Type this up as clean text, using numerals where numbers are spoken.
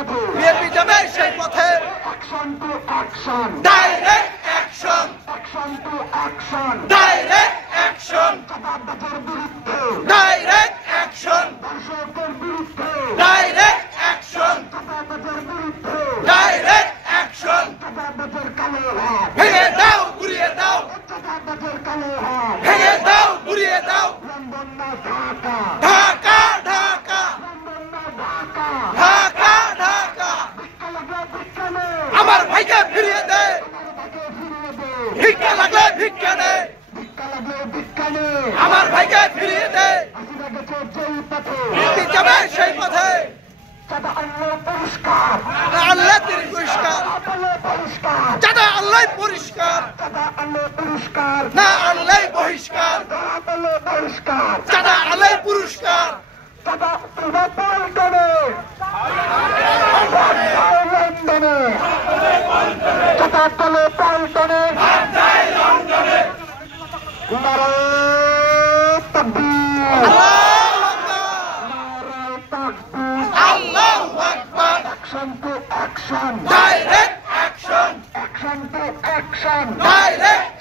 পথে বিএনপি যাবে সেই পথে action to action direct action action to action direct action চাঁদাবাজের বিরুদ্ধে ডাইরেক্ট অ্যাকশন দর্শকের বিরুদ্ধে ডাইরেক্ট অ্যাকশন চাঁদাবাজের বিরুদ্ধে ডাইরেক্ট অ্যাকশন চাঁদাবাজের কালো হাত ভেঙে দাও গুড়িয়ে দাও চাঁদাবাজের কালো হাত ভেঙে দাও গুড়িয়ে দাও লন্ডন না ঢাকা ঢাকা ঢাকা লন্ডন না ঢাকা ঢাকা ঢাকা ভিক্ষা লাগলে ভিক্ষা নে আমার ভাইকে ফিরিয়ে দে আমার ভাইকে ফিরিয়ে দে ভিক্ষা লাগলে ভিক্ষা দে ভিক্ষা লাগলে ভিক্ষা নে আমার ভাইকে ফিরিয়ে দে হাসিনা গেছে যেই পথে বিএনপি যাবে সেই পথে চাঁদা আনলে পরিষ্কার আল্লাহ তিনি পরিষ্কার আনলে পরিষ্কার চাঁদা আল্লাহ পরিষ্কার চাঁদা আনলে পরিষ্কার না আল্লাহ বহিষ্কার আনলে পরিষ্কার চাঁদা আল্লাহ পুরস্কার চাঁদা তোমরা পল্টনে লন্ডনে চাঁদা তলে পল্টনে নারায় তাকবীর আল্লাহু আকবার নারায় তাকবীর আল্লাহু আকবার action to action direct action action to action direct